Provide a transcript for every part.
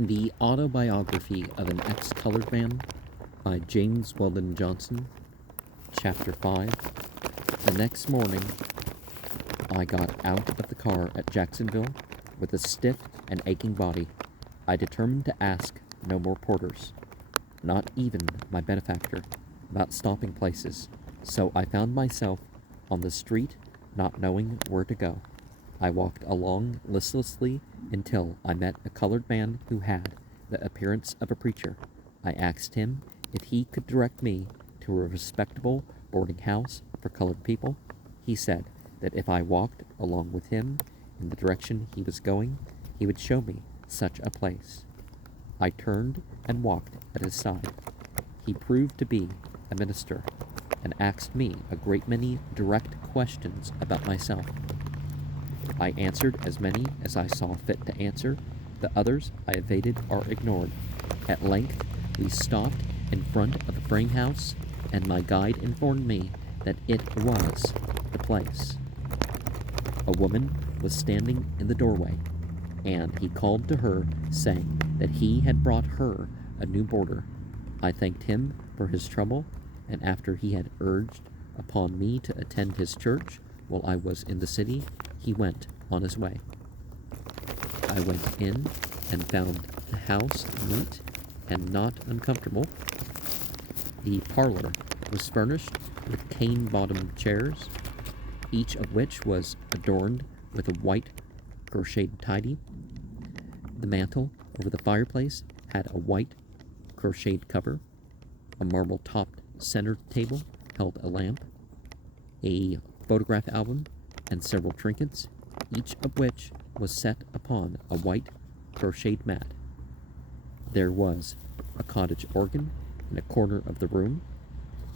The Autobiography of an Ex-Colored Man by James Weldon Johnson. Chapter 5. The next morning, I got out of the car at Jacksonville with a stiff and aching body. I determined to ask no more porters, not even my benefactor, about stopping places, so I found myself on the street, not knowing where to go. I walked along listlessly until I met a colored man who had the appearance of a preacher. I asked him if he could direct me to a respectable boarding house for colored people. He said that if I walked along with him in the direction he was going, he would show me such a place. I turned and walked at his side. He proved to be a minister and asked me a great many direct questions about myself. I answered as many as I saw fit to answer. The others I evaded or ignored. At length, we stopped in front of a frame house, and my guide informed me that it was the place. A woman was standing in the doorway, and he called to her, saying that he had brought her a new boarder. I thanked him for his trouble, and after he had urged upon me to attend his church while I was in the city, he went on his way. I went in and found the house neat and not uncomfortable. The parlor was furnished with cane-bottomed chairs, each of which was adorned with a white crocheted tidy. The mantel over the fireplace had a white crocheted cover. A marble-topped center table held a lamp, a photograph album, and several trinkets, each of which was set upon a white crocheted mat. There was a cottage organ in a corner of the room,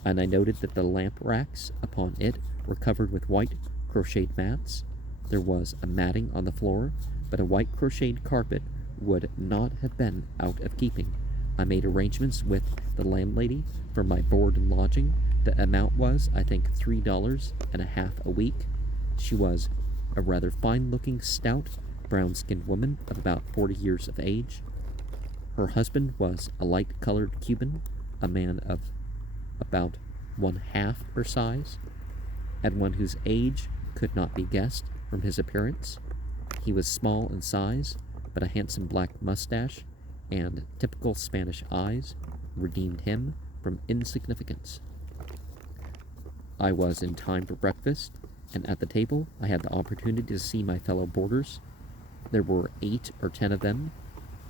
and I noted that the lamp racks upon it were covered with white crocheted mats. There was a matting on the floor, but a white crocheted carpet would not have been out of keeping. I made arrangements with the landlady for my board and lodging. The amount was, I think, $3.50 a week. She was a rather fine-looking, stout, brown-skinned woman of about 40 years of age. Her husband was a light-colored Cuban, a man of about one-half her size, and one whose age could not be guessed from his appearance. He was small in size, but a handsome black mustache and typical Spanish eyes redeemed him from insignificance. I was in time for breakfast, and at the table I had the opportunity to see my fellow boarders. There were 8 or 10 of them.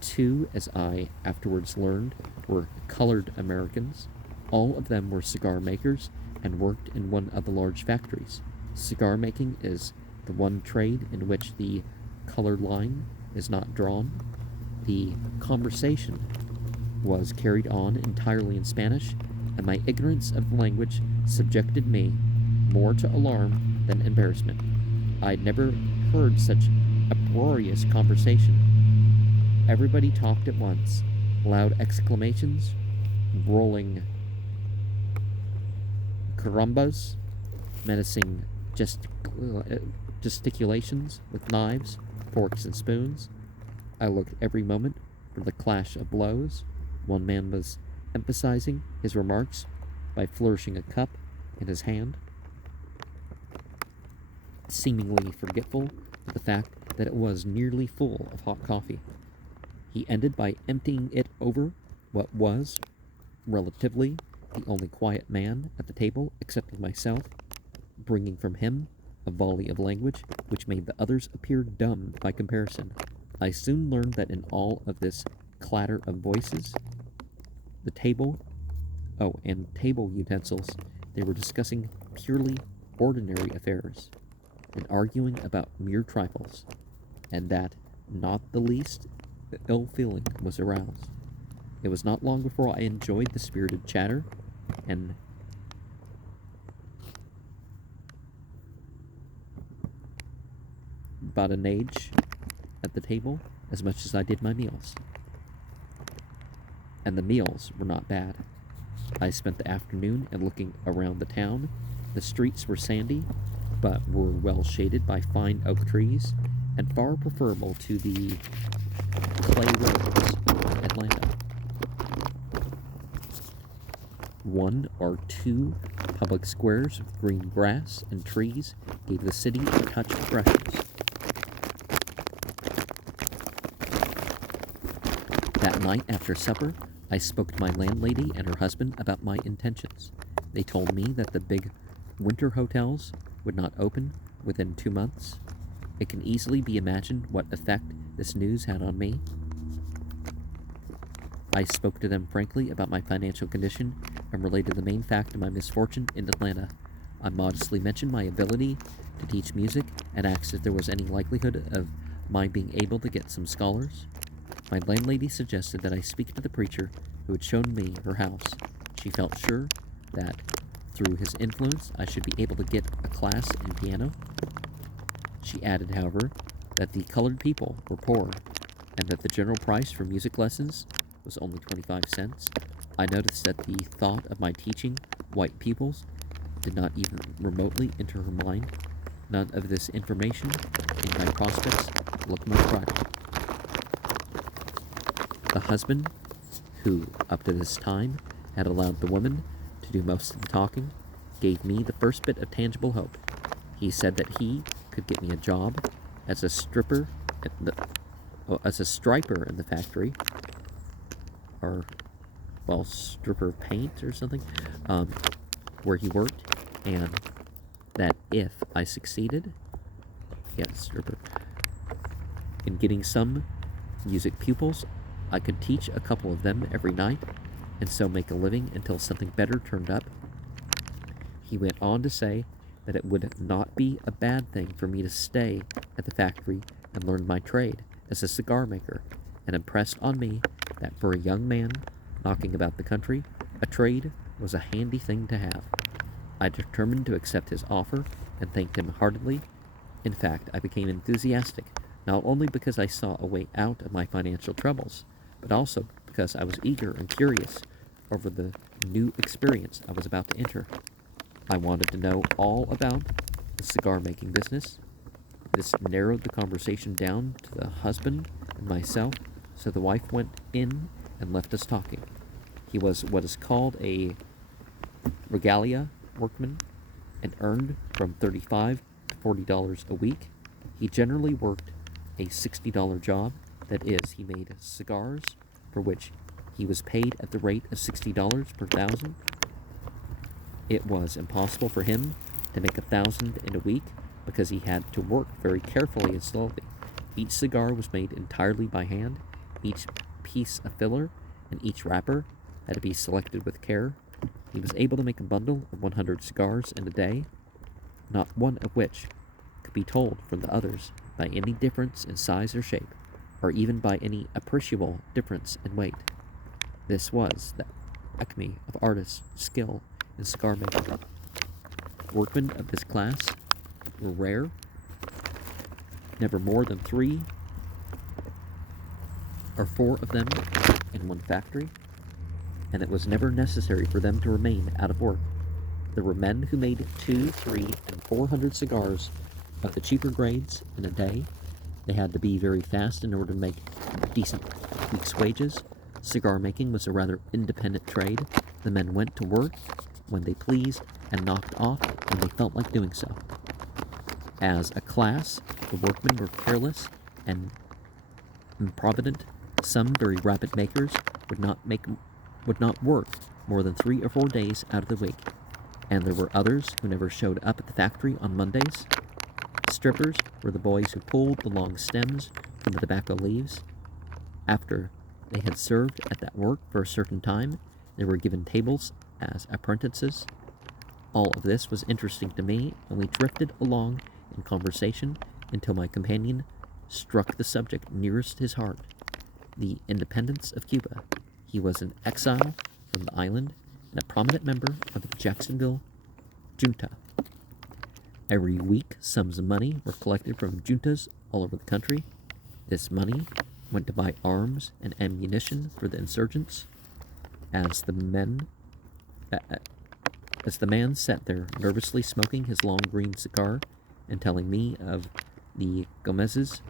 2, as I afterwards learned, were colored Americans. All of them were cigar makers and worked in one of the large factories. Cigar making is the one trade in which the color line is not drawn. The conversation was carried on entirely in Spanish, and my ignorance of the language subjected me more to alarm than embarrassment. I'd never heard such uproarious conversation. Everybody talked at once, loud exclamations, rolling carambas, menacing gesticulations with knives, forks, and spoons. I looked every moment for the clash of blows. One man was emphasizing his remarks by flourishing a cup in his hand, seemingly forgetful of the fact that it was nearly full of hot coffee. He ended by emptying it over what was, relatively, the only quiet man at the table except myself, bringing from him a volley of language which made the others appear dumb by comparison. I soon learned that in all of this clatter of voices, table utensils, they were discussing purely ordinary affairs and arguing about mere trifles, and that not the least ill feeling was aroused. It was not long before I enjoyed the spirited chatter and badinage at the table as much as I did my meals. And the meals were not bad. I spent the afternoon in looking around the town. The streets were sandy, but were well shaded by fine oak trees, and far preferable to the clay roads one or two public squares with green grass and trees gave the city a touch of freshness. That night after supper, I spoke to my landlady and her husband about my intentions. They told me that the big winter hotels would not open within 2 months. It can easily be imagined what effect this news had on me. I spoke to them frankly about my financial condition and related the main fact of my misfortune in Atlanta. I modestly mentioned my ability to teach music and asked if there was any likelihood of my being able to get some scholars. My landlady suggested that I speak to the preacher who had shown me her house. She felt sure that through his influence I should be able to get a class in piano. She added, however, that the colored people were poor and that the general price for music lessons was only 25 cents. I noticed that the thought of my teaching white pupils did not even remotely enter her mind. None of this information in my prospects looked much brighter. The husband, who up to this time had allowed the woman to do most of the talking, gave me the first bit of tangible hope. He said that he could get me a job as a striper as a striper in the factory, or stripper paint or something, where he worked, and that if I succeeded, stripper, in getting some music pupils, I could teach a couple of them every night, and so make a living until something better turned up. He went on to say that it would not be a bad thing for me to stay at the factory and learn my trade as a cigar maker, and impressed on me that for a young man knocking about the country, a trade was a handy thing to have. I determined to accept his offer and thanked him heartily. In fact, I became enthusiastic, not only because I saw a way out of my financial troubles, but also because I was eager and curious over the new experience I was about to enter. I wanted to know all about the cigar-making business. This narrowed the conversation down to the husband and myself, so the wife went in and left us talking. He was what is called a regalia workman and earned from $35 to $40 a week. He generally worked a $60 job, that is, he made cigars for which he was paid at the rate of $60 per thousand. It was impossible for him to make 1,000 in a week because he had to work very carefully and slowly. Each cigar was made entirely by hand, each piece a filler, and each wrapper had to be selected with care. He was able to make a bundle of 100 cigars in a day, not one of which could be told from the others by any difference in size or shape, or even by any appreciable difference in weight. This was the acme of artist's skill in cigar making. Workmen of this class were rare, never more than 3 or 4 of them in one factory, and it was never necessary for them to remain out of work. There were men who made 200, 300, and 400 cigars of the cheaper grades in a day. They had to be very fast in order to make decent week's wages. Cigar making was a rather independent trade. The men went to work when they pleased and knocked off when they felt like doing so. As a class, the workmen were careless and improvident. Some very rapid makers would not work more than 3 or 4 days out of the week, and there were others who never showed up at the factory on Mondays. Strippers were the boys who pulled the long stems from the tobacco leaves. After they had served at that work for a certain time, they were given tables as apprentices. All of this was interesting to me, and we drifted along in conversation until my companion struck the subject nearest his heart, the independence of Cuba. He was an exile from the island and a prominent member of the Jacksonville junta. Every week, sums of money were collected from juntas all over the country. This money went to buy arms and ammunition for the insurgents. As the man sat there nervously smoking his long green cigar and telling me of the Gomez's,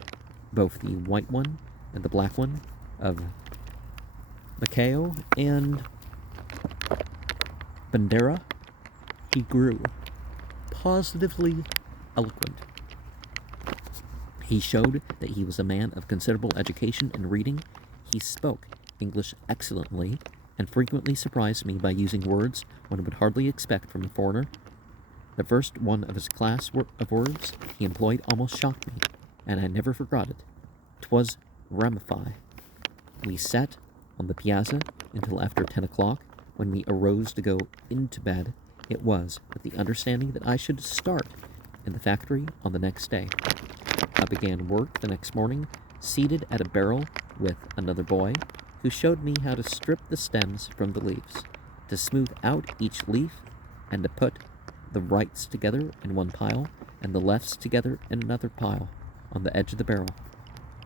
both the white one and the black one, of Macao and bandera, he grew positively eloquent. He showed that he was a man of considerable education and reading. He spoke English excellently and frequently surprised me by using words one would hardly expect from a foreigner. The first one of his class of words he employed almost shocked me, and I never forgot it. 'Twas ramify. We sat on the piazza until after 10 o'clock. When we arose to go into bed, it was with the understanding that I should start in the factory on the next day. I began work the next morning, seated at a barrel with another boy, who showed me how to strip the stems from the leaves, to smooth out each leaf, and to put the rights together in one pile, and the lefts together in another pile, on the edge of the barrel.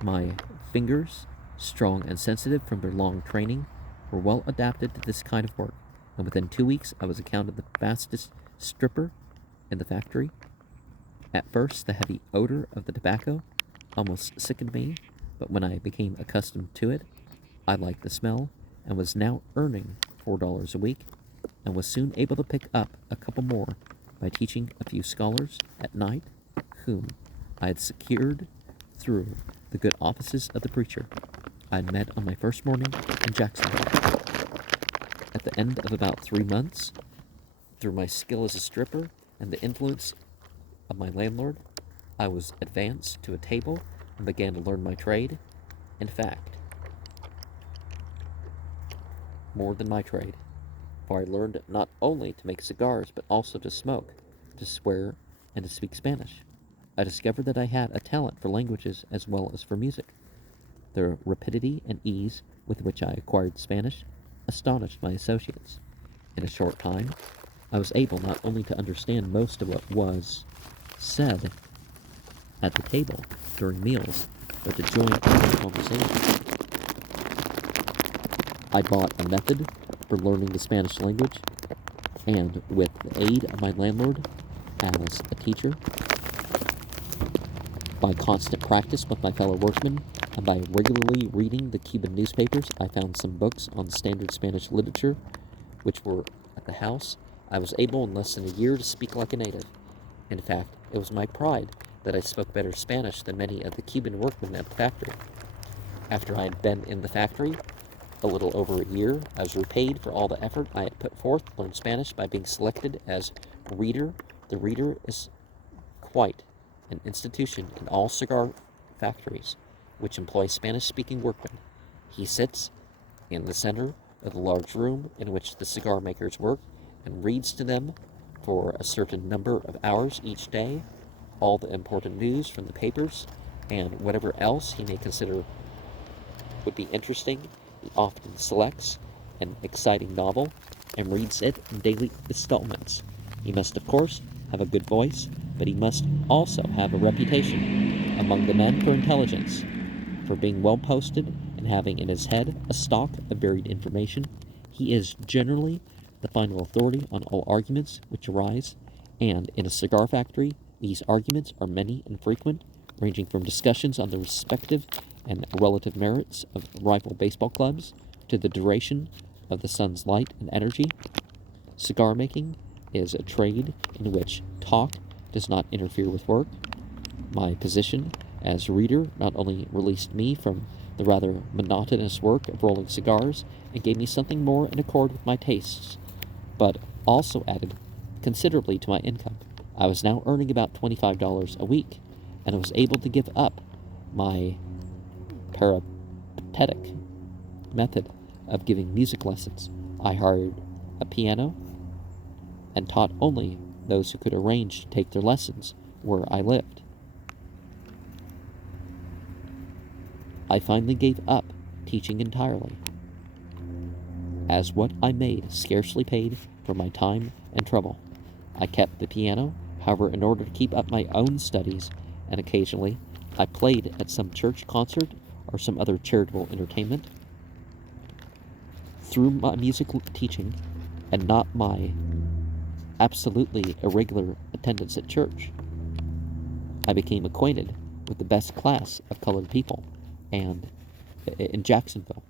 My fingers, strong and sensitive from their long training, were well adapted to this kind of work, and within 2 weeks I was accounted the fastest stripper in the factory. At first, the heavy odor of the tobacco almost sickened me, but when I became accustomed to it, I liked the smell, and was now earning $4 a week, and was soon able to pick up a couple more by teaching a few scholars at night, whom I had secured through the good offices of the preacher I had met on my first morning in Jacksonville. At the end of about 3 months, through my skill as a stripper and the influence of my landlord, I was advanced to a table and began to learn my trade. In fact, more than my trade, for I learned not only to make cigars, but also to smoke, to swear, and to speak Spanish. I discovered that I had a talent for languages as well as for music. The rapidity and ease with which I acquired Spanish astonished my associates. In a short time, I was able not only to understand most of what was said at the table during meals, but to join in the conversation. I bought a method for learning the Spanish language, and with the aid of my landlord as a teacher, by constant practice with my fellow workmen, and by regularly reading the Cuban newspapers, I found some books on standard Spanish literature, which were at the house. I was able in less than a year to speak like a native. In fact, it was my pride that I spoke better Spanish than many of the Cuban workmen at the factory. After I had been in the factory a little over a year, I was repaid for all the effort I had put forth to learn Spanish by being selected as reader. The reader is quite an institution in all cigar factories which employ Spanish-speaking workmen. He sits in the center of the large room in which the cigar makers work and reads to them for a certain number of hours each day all the important news from the papers and whatever else he may consider would be interesting. He often selects an exciting novel and reads it in daily installments. He must, of course, have a good voice, but he must also have a reputation among the men for intelligence, for being well posted and having in his head a stock of varied information. He is generally the final authority on all arguments which arise, and in a cigar factory these arguments are many and frequent, ranging from discussions on the respective and relative merits of rival baseball clubs to the duration of the sun's light and energy. Cigar making is a trade in which talk does not interfere with work. My position as reader not only released me from the rather monotonous work of rolling cigars and gave me something more in accord with my tastes, but also added considerably to my income. I was now earning about $25 a week, and I was able to give up my peripatetic method of giving music lessons. I hired a piano and taught only those who could arrange to take their lessons where I lived. I finally gave up teaching entirely, as what I made scarcely paid for my time and trouble. I kept the piano, however, in order to keep up my own studies, and occasionally I played at some church concert or some other charitable entertainment. Through my musical teaching, and not my absolutely irregular attendance at church, I became acquainted with the best class of colored people and in Jacksonville.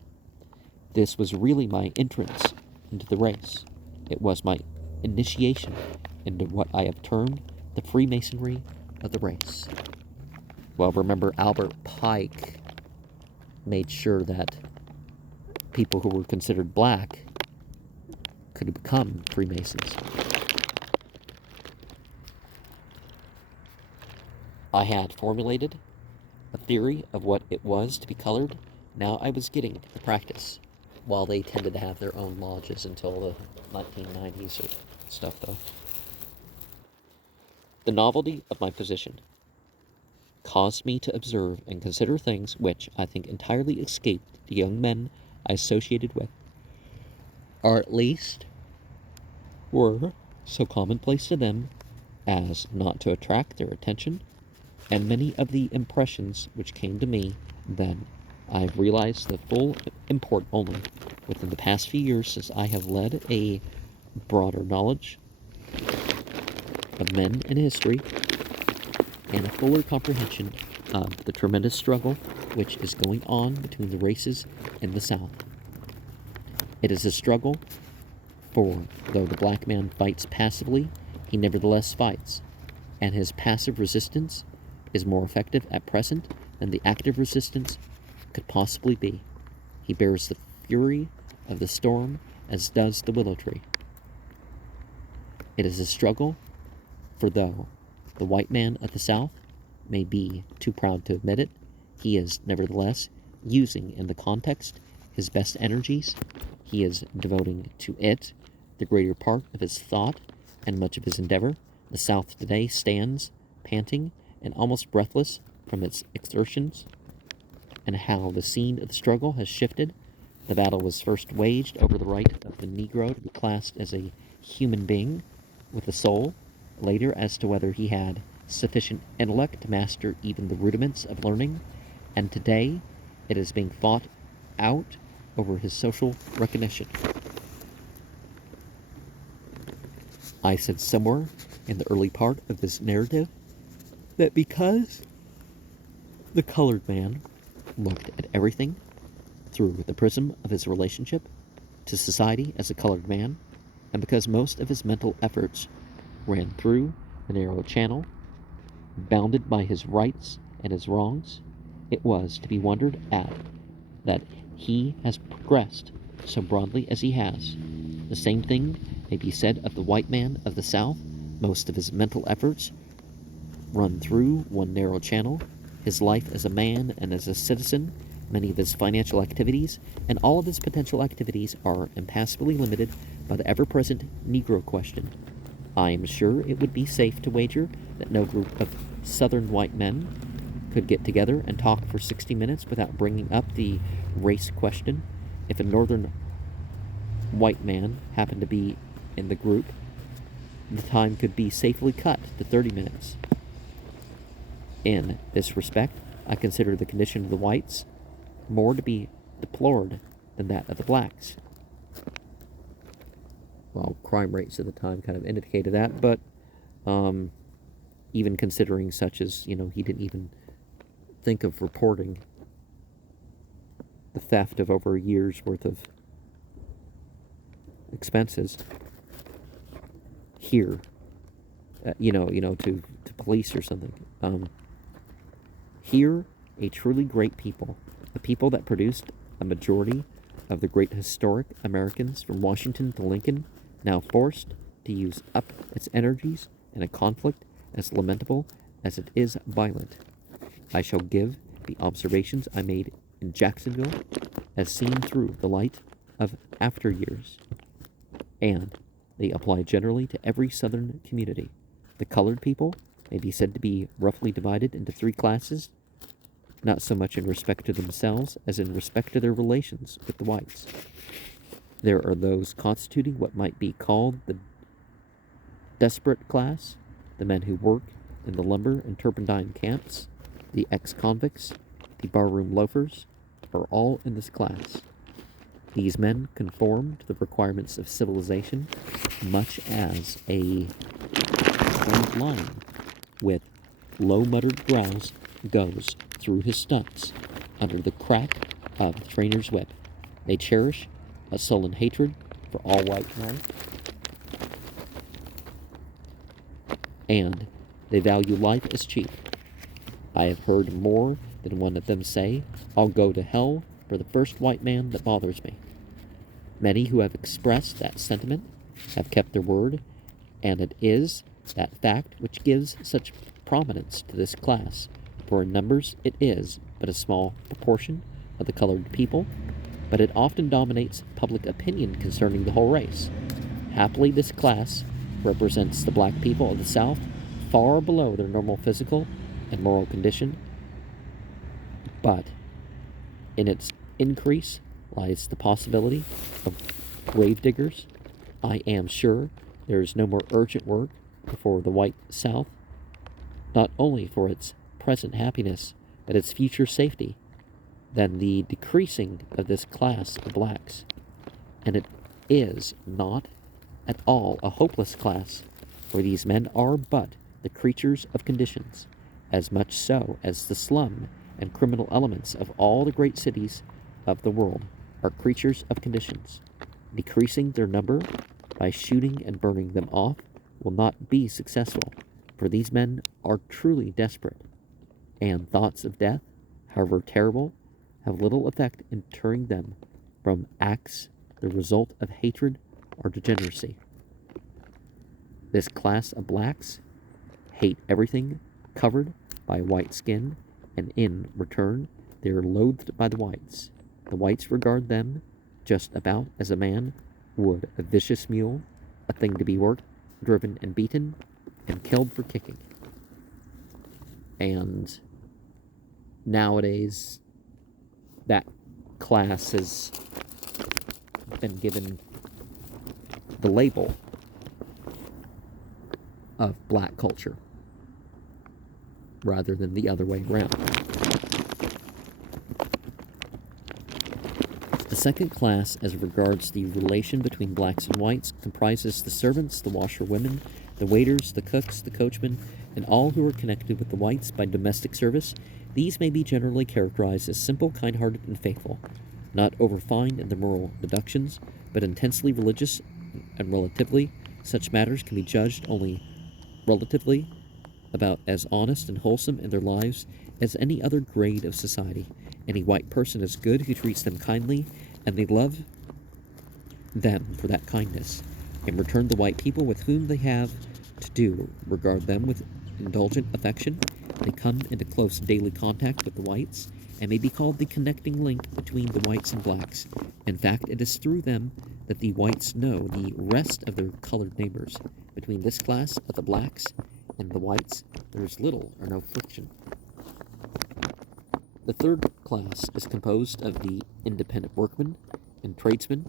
This was really my entrance into the race. It was my initiation into what I have termed the Freemasonry of the race. Well, remember, Albert Pike made sure that people who were considered black could become Freemasons. I had formulated a theory of what it was to be colored. Now I was getting to practice. While they tended to have their own lodges until the 1990s or stuff, though. The novelty of my position caused me to observe and consider things which I think entirely escaped the young men I associated with, or at least were so commonplace to them as not to attract their attention, and many of the impressions which came to me then I've realized the full import only within the past few years, since I have led a broader knowledge of men and history and a fuller comprehension of the tremendous struggle which is going on between the races in the South. It is a struggle, for though the black man fights passively, he nevertheless fights, and his passive resistance is more effective at present than the active resistance could possibly be. He bears the fury of the storm as does the willow tree. It is a struggle, for though the white man at the South may be too proud to admit it, he is nevertheless using in the context his best energies. He is devoting to it the greater part of his thought and much of his endeavor. The South today stands panting and almost breathless from its exertions, and how the scene of the struggle has shifted. The battle was first waged over the right of the Negro to be classed as a human being with a soul, later as to whether he had sufficient intellect to master even the rudiments of learning, and today it is being fought out over his social recognition. I said somewhere in the early part of this narrative that because the colored man looked at everything through the prism of his relationship to society as a colored man, and because most of his mental efforts ran through the narrow channel bounded by his rights and his wrongs, it was to be wondered at that he has progressed so broadly as he has. The same thing may be said of the white man of the South. Most of his mental efforts run through one narrow channel. His life as a man and as a citizen, many of his financial activities, and all of his potential activities are impassably limited by the ever-present Negro question. I am sure it would be safe to wager that no group of Southern white men could get together and talk for 60 minutes without bringing up the race question. If a Northern white man happened to be in the group, the time could be safely cut to 30 minutes. In this respect, I consider the condition of the whites more to be deplored than that of the blacks. Well, crime rates at the time kind of indicated that, but even considering such as, he didn't even think of reporting the theft of over a year's worth of expenses here, to police or something. Here, a truly great people, a people that produced a majority of the great historic Americans from Washington to Lincoln, now forced to use up its energies in a conflict as lamentable as it is violent. I shall give the observations I made in Jacksonville as seen through the light of after years, and they apply generally to every Southern community. The colored people may be said to be roughly divided into three classes, not so much in respect to themselves as in respect to their relations with the whites. There are those constituting what might be called the desperate class, the men who work in the lumber and turpentine camps, the ex-convicts, the barroom loafers, are all in this class. These men conform to the requirements of civilization much as a straight line with low muttered growls goes through his stunts under the crack of the trainer's whip. They cherish a sullen hatred for all white men and they value life as cheap. I have heard more than one of them say, "I'll go to hell for the first white man that bothers me." Many who have expressed that sentiment have kept their word, and it is that fact which gives such prominence to this class, for in numbers it is but a small proportion of the colored people, but it often dominates public opinion concerning the whole race. Happily, this class represents the black people of the South far below their normal physical and moral condition, but in its increase lies the possibility of grave diggers. I am sure there is no more urgent work before the white South, not only for its present happiness, but its future safety, than the decreasing of this class of blacks. And it is not at all a hopeless class, for these men are but the creatures of conditions, as much so as the slum and criminal elements of all the great cities of the world are creatures of conditions. Decreasing their number by shooting and burning them off will not be successful, for these men are truly desperate, and thoughts of death, however terrible, have little effect in turning them from acts the result of hatred or degeneracy. This class of blacks hate everything covered by white skin, and in return they are loathed by the whites. The whites regard them just about as a man would a vicious mule, a thing to be worked, driven and beaten, and killed for kicking. And nowadays, that class has been given the label of black culture, rather than the other way around. The second class, as regards the relation between blacks and whites, comprises the servants, the washerwomen, the waiters, the cooks, the coachmen, and all who are connected with the whites by domestic service. These may be generally characterized as simple, kind-hearted, and faithful, not overfined in their moral deductions, but intensely religious, and relatively such matters can be judged only relatively about as honest and wholesome in their lives as any other grade of society. Any white person is good who treats them kindly, and they love them for that kindness. In return, the white people with whom they have to do regard them with indulgent affection. They come into close daily contact with the whites, and may be called the connecting link between the whites and blacks. In fact, it is through them that the whites know the rest of their colored neighbors. Between this class of the blacks and the whites, there is little or no friction. The third class is composed of the independent workmen and tradesmen,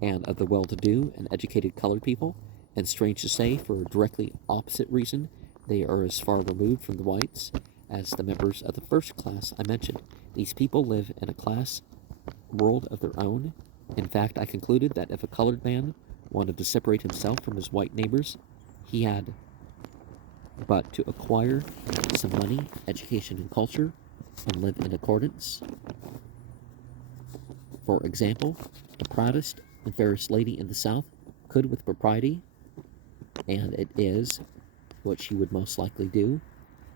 and of the well-to-do and educated colored people, and strange to say, for a directly opposite reason, they are as far removed from the whites as the members of the first class I mentioned. These people live in a class world of their own. In fact, I concluded that if a colored man wanted to separate himself from his white neighbors, he had but to acquire some money, education, and culture, and live in accordance. For example, the proudest and fairest lady in the South could with propriety, and it is what she would most likely do,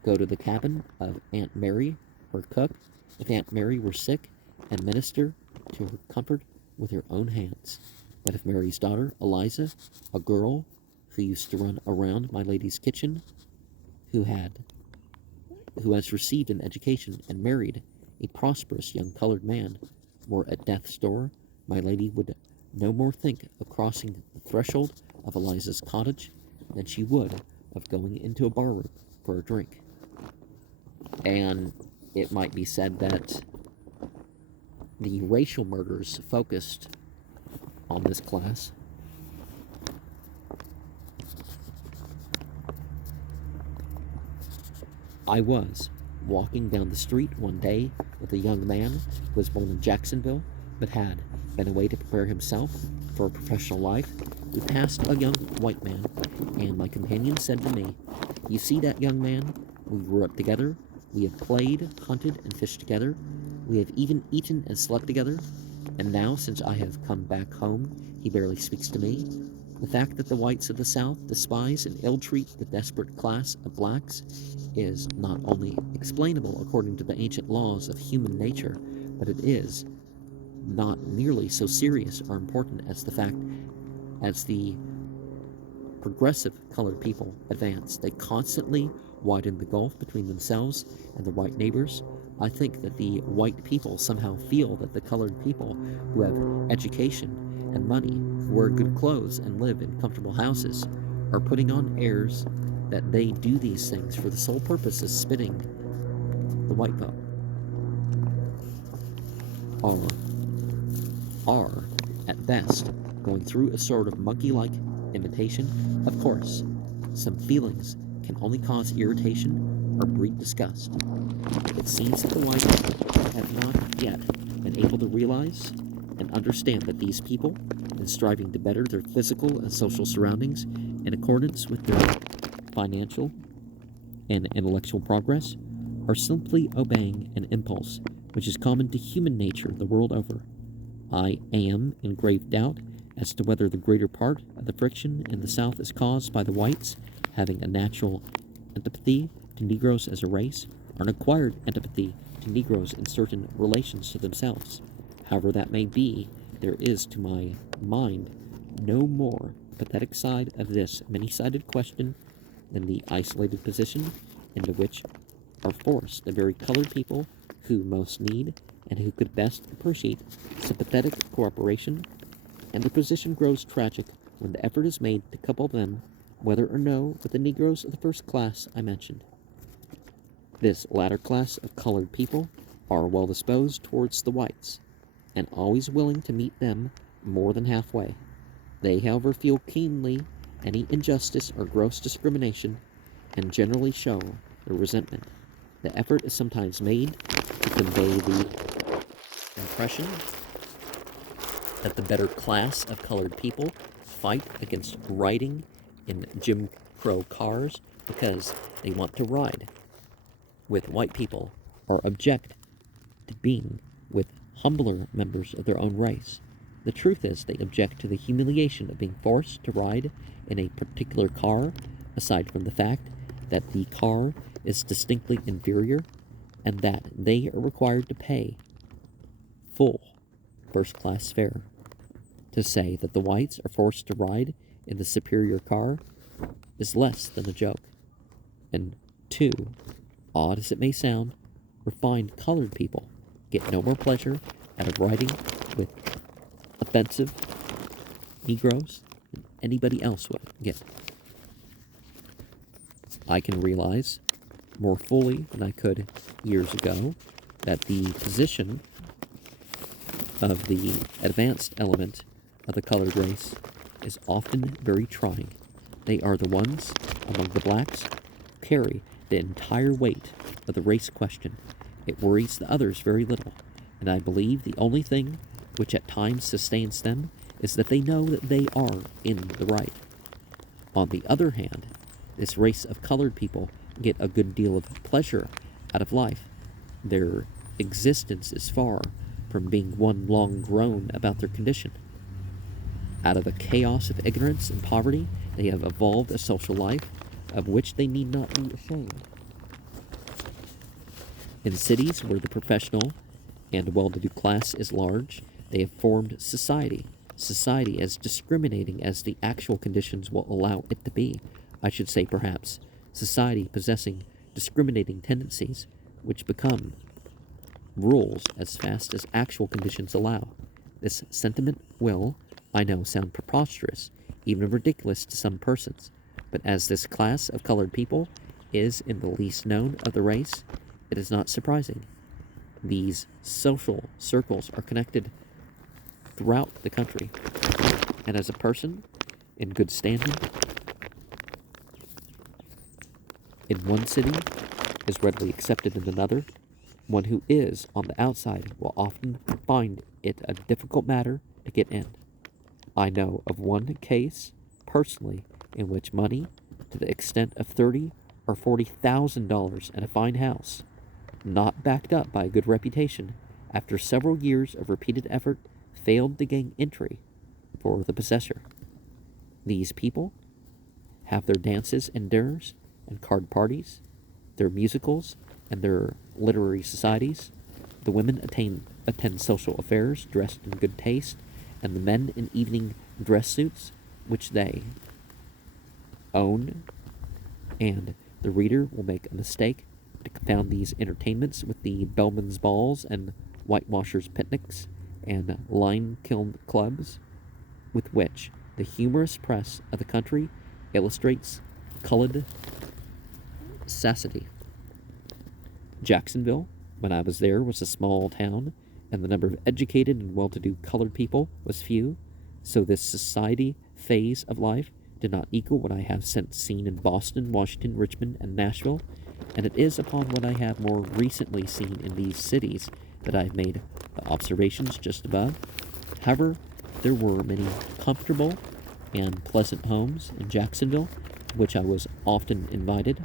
go to the cabin of Aunt Mary, her cook, if Aunt Mary were sick, and minister to her comfort with her own hands. But if Mary's daughter, Eliza, a girl who used to run around my lady's kitchen, who has received an education and married a prosperous young colored man, were at death's door, my lady would no more think of crossing the threshold of Eliza's cottage than she would of going into a barroom for a drink. And it might be said that the racial murders focused on this class I was walking down the street one day with a young man who was born in Jacksonville but had been away to prepare himself for a professional life. We passed a young white man, and my companion said to me, "You see that young man? We grew up together. We have played, hunted, and fished together. We have even eaten and slept together. And now, since I have come back home, he barely speaks to me. The fact that the whites of the South despise and ill-treat the desperate class of blacks is not only explainable according to the ancient laws of human nature, but it is not nearly so serious or important as the progressive colored people advance. They constantly widen the gulf between themselves and their white neighbors. I think that the white people somehow feel that the colored people who have education and money, who wear good clothes and live in comfortable houses, are putting on airs that they do these things for the sole purpose of spitting the white vote. Are, at best, going through a sort of monkey-like imitation. Of course, some feelings can only cause irritation or breed disgust. It seems that the whites have not yet been able to realize and understand that these people, in striving to better their physical and social surroundings in accordance with their financial and intellectual progress, are simply obeying an impulse which is common to human nature the world over. I am in grave doubt as to whether the greater part of the friction in the South is caused by the whites having a natural antipathy to Negroes as a race, or an acquired antipathy to Negroes in certain relations to themselves. However that may be, there is, to my mind, no more pathetic side of this many-sided question than the isolated position into which are forced the very colored people who most need and who could best appreciate sympathetic cooperation, and the position grows tragic when the effort is made to couple them, whether or no, with the Negroes of the first class I mentioned. This latter class of colored people are well disposed towards the whites, and always willing to meet them more than halfway. They, however, feel keenly any injustice or gross discrimination, and generally show their resentment. The effort is sometimes made to convey the impression that the better class of colored people fight against riding in Jim Crow cars because they want to ride with white people or object to being with humbler members of their own race. The truth is, they object to the humiliation of being forced to ride in a particular car, aside from the fact that the car is distinctly inferior and that they are required to pay full first-class fare. To say that the whites are forced to ride in the superior car is less than a joke. And two, odd as it may sound, refined colored people get no more pleasure out of riding with offensive Negroes than anybody else would get. I can realize more fully than I could years ago that the position of the advanced element of the colored race is often very trying. They are the ones among the blacks who carry the entire weight of the race question. It worries the others very little, and I believe the only thing which at times sustains them is that they know that they are in the right. On the other hand, this race of colored people get a good deal of pleasure out of life. Their existence is far from being one long groan about their condition. Out of a chaos of ignorance and poverty, they have evolved a social life of which they need not be ashamed. In cities where the professional and well-to-do class is large, they have formed society as discriminating as the actual conditions will allow it to be. I should say, perhaps, society possessing discriminating tendencies which become rules as fast as actual conditions allow. This sentiment will, I know, sound preposterous, even ridiculous to some persons, but as this class of colored people is in the least known of the race, it is not surprising. These social circles are connected throughout the country, and as a person in good standing in one city is readily accepted in another, one who is on the outside will often find it a difficult matter to get in. I know of one case, personally, in which money to the extent of $30,000 or $40,000 in a fine house, not backed up by a good reputation, after several years of repeated effort, failed to gain entry for the possessor. These people have their dances and dinners and card parties, their musicals and their literary societies. The women attend social affairs dressed in good taste, and the men in evening dress suits, which they own. And the reader will make a mistake to confound these entertainments with the bellman's balls and whitewashers' picnics and lime kiln clubs with which the humorous press of the country illustrates colored satiety. Jacksonville, when I was there, was a small town, and the number of educated and well-to-do colored people was few, so this society phase of life did not equal what I have since seen in Boston, Washington, Richmond, and Nashville, and it is upon what I have more recently seen in these cities that I have made the observations just above. However, there were many comfortable and pleasant homes in Jacksonville, to which I was often invited.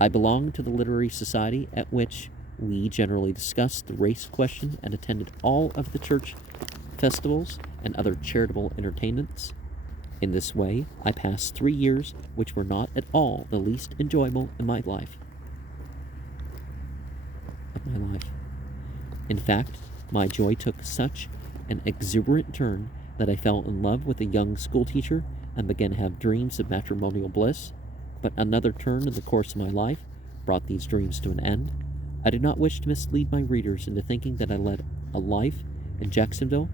I belonged to the literary society at which we generally discussed the race question and attended all of the church festivals and other charitable entertainments. In this way, I passed 3 years which were not at all the least enjoyable in my life. In fact, my joy took such an exuberant turn that I fell in love with a young schoolteacher and began to have dreams of matrimonial bliss. But another turn in the course of my life brought these dreams to an end. I do not wish to mislead my readers into thinking that I led a life in Jacksonville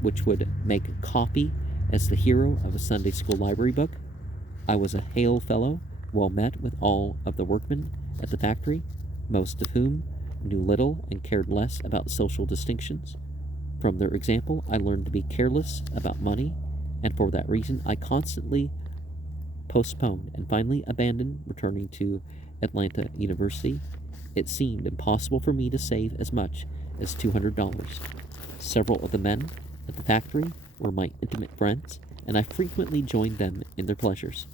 which would make copy as the hero of a Sunday school library book. I was a hail fellow, well met with all of the workmen at the factory, most of whom knew little and cared less about social distinctions. From their example, I learned to be careless about money, and for that reason I constantly postponed and finally abandoned returning to Atlanta University. It seemed impossible for me to save as much as $200. Several of the men at the factory were my intimate friends, and I frequently joined them in their pleasures.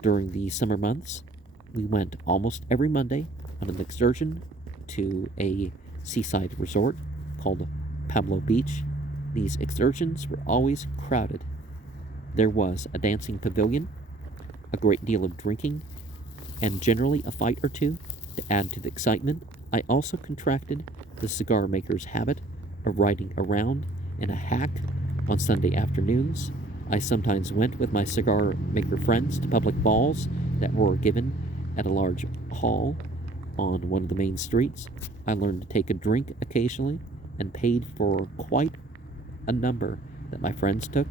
During the summer months, we went almost every Monday on an excursion to a seaside resort called Pablo Beach. These excursions were always crowded. There was a dancing pavilion, a great deal of drinking, and generally a fight or two to add to the excitement. I also contracted the cigar maker's habit of riding around in a hack on Sunday afternoons. I sometimes went with my cigar maker friends to public balls that were given at a large hall on one of the main streets. I learned to take a drink occasionally and paid for quite a number that my friends took,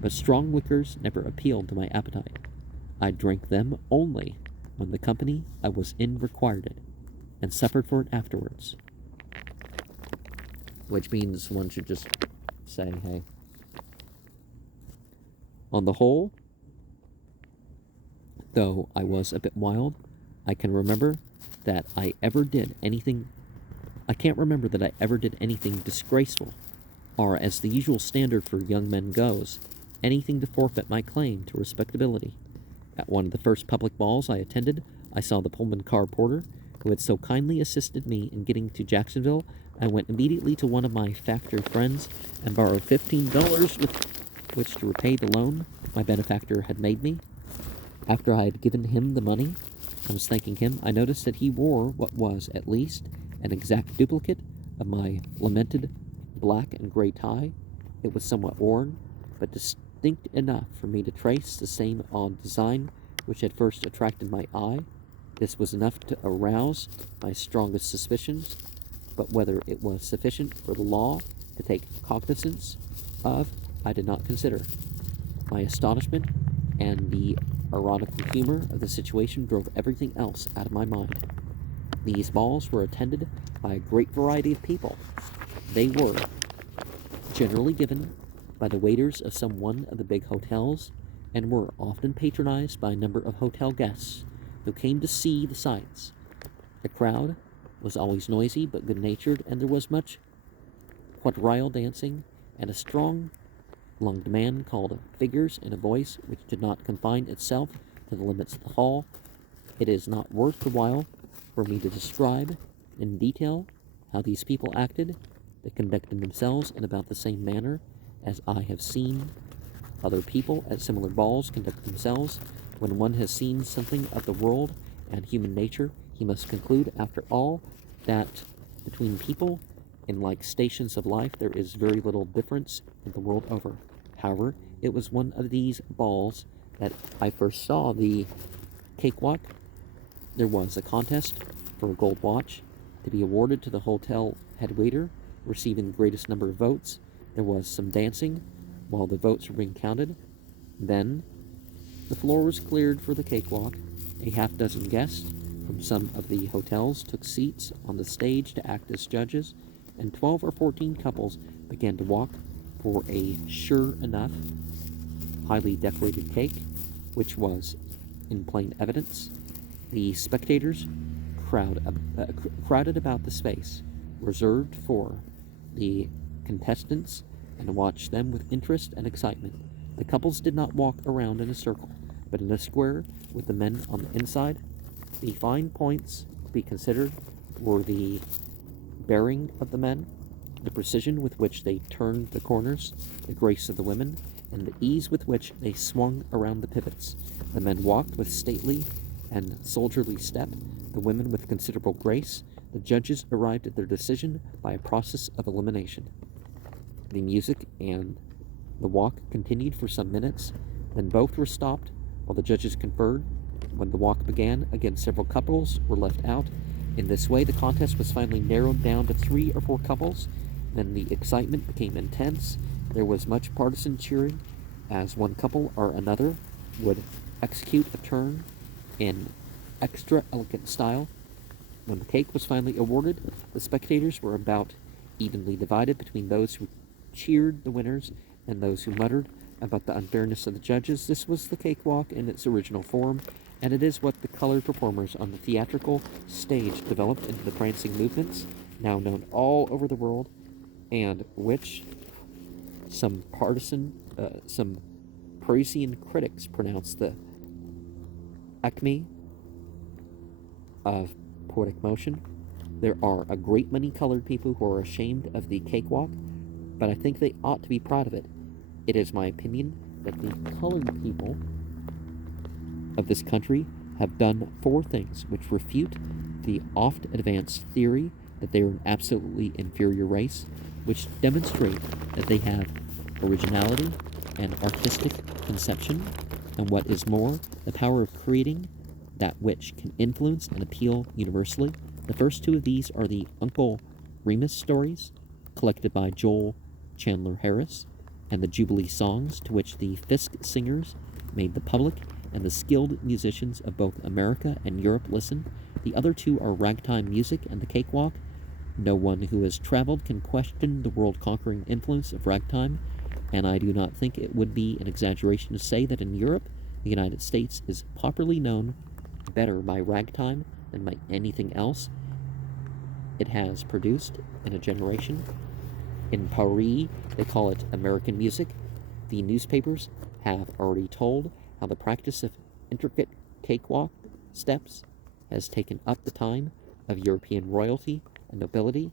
but strong liquors never appealed to my appetite. I drank them only when the company I was in required it, and suffered for it afterwards. Which means one should just say, hey. On the whole, though I was a bit wild, I can't remember that I ever did anything disgraceful, or, as the usual standard for young men goes, anything to forfeit my claim to respectability. At one of the first public balls I attended, I saw the Pullman car porter, who had so kindly assisted me in getting to Jacksonville. I went immediately to one of my factory friends and borrowed $15 with which to repay the loan my benefactor had made me. After I had given him the money and was thanking him, I noticed that he wore what was, at least, an exact duplicate of my lamented black and gray tie. It was somewhat worn, but distinct enough for me to trace the same odd design which had first attracted my eye. This was enough to arouse my strongest suspicions, but whether it was sufficient for the law to take cognizance of, I did not consider. My astonishment and the ironical humor of the situation drove everything else out of my mind. These balls were attended by a great variety of people. They were generally given by the waiters of some one of the big hotels, and were often patronized by a number of hotel guests who came to see the sights. The crowd was always noisy but good-natured, and there was much quadrille dancing and a strong-lunged man called figures in a voice which did not confine itself to the limits of the hall. It is not worth the while for me to describe in detail how these people acted. They conducted themselves in about the same manner as I have seen Other people at similar balls conduct themselves. When one has seen something of the world and human nature, he must conclude, after all, that between people in like stations of life there is very little difference in the world over. However, it was one of these balls that I first saw the cakewalk. There was a contest for a gold watch to be awarded to the hotel head waiter, receiving the greatest number of votes. There was some dancing while the votes were being counted. Then the floor was cleared for the cakewalk. A half-dozen guests from some of the hotels took seats on the stage to act as judges, and 12 or 14 couples began to walk for a sure enough, highly decorated cake, which was in plain evidence. The spectators crowded about the space reserved for the contestants and watched them with interest and excitement. The couples did not walk around in a circle, but in a square with the men on the inside. The fine points to be considered were the bearing of the men, the precision with which they turned the corners, the grace of the women, and the ease with which they swung around the pivots. The men walked with stately and soldierly step, the women with considerable grace. The judges arrived at their decision by a process of elimination. The music and the walk continued for some minutes, then both were stopped while the judges conferred. When the walk began, again several couples were left out. In this way, the contest was finally narrowed down to 3 or 4 couples. Then the excitement became intense. There was much partisan cheering as one couple or another would execute a turn in extra elegant style. When the cake was finally awarded, the spectators were about evenly divided between those who cheered the winners and those who muttered about the unfairness of the judges. This was the cakewalk in its original form, and it is what the colored performers on the theatrical stage developed into the prancing movements, now known all over the world, and which some Parisian critics pronounced the acme of poetic motion. There are a great many colored people who are ashamed of the cakewalk, but I think they ought to be proud of it. It is my opinion that the colored people of this country have done 4 things which refute the oft-advanced theory that they are an absolutely inferior race, which demonstrate that they have originality and artistic conception, and what is more, the power of creating that which can influence and appeal universally. The first 2 of these are the Uncle Remus stories, collected by Joel Chandler Harris, and the Jubilee songs, to which the Fisk singers made the public and the skilled musicians of both America and Europe listen. The other 2 are ragtime music and the cakewalk. No one who has traveled can question the world-conquering influence of ragtime, and I do not think it would be an exaggeration to say that in Europe, the United States is popularly known better by ragtime than by anything else it has produced in a generation. In Paris, they call it American music. The newspapers have already told how the practice of intricate cakewalk steps has taken up the time of European royalty and nobility.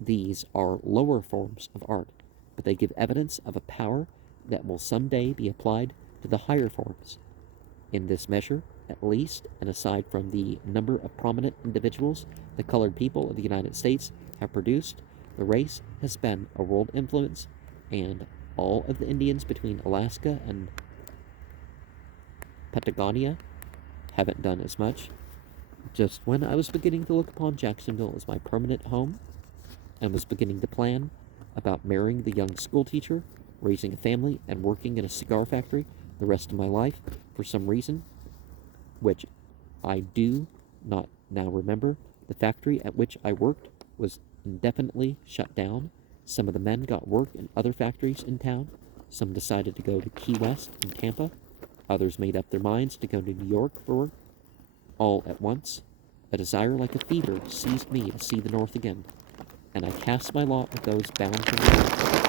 These are lower forms of art, but they give evidence of a power that will someday be applied to the higher forms. In this measure, at least, and aside from the number of prominent individuals the colored people of the United States have produced, the race has been a world influence, and all of the Indians between Alaska and Patagonia haven't done as much. Just when I was beginning to look upon Jacksonville as my permanent home, and was beginning to plan about marrying the young schoolteacher, raising a family, and working in a cigar factory the rest of my life, for some reason, which I do not now remember, the factory at which I worked was indefinitely shut down. Some of the men got work in other factories in town. Some decided to go to Key West and Tampa. Others made up their minds to go to New York for work. All at once, a desire like a fever seized me to see the North again, and I cast my lot with those bound for the North.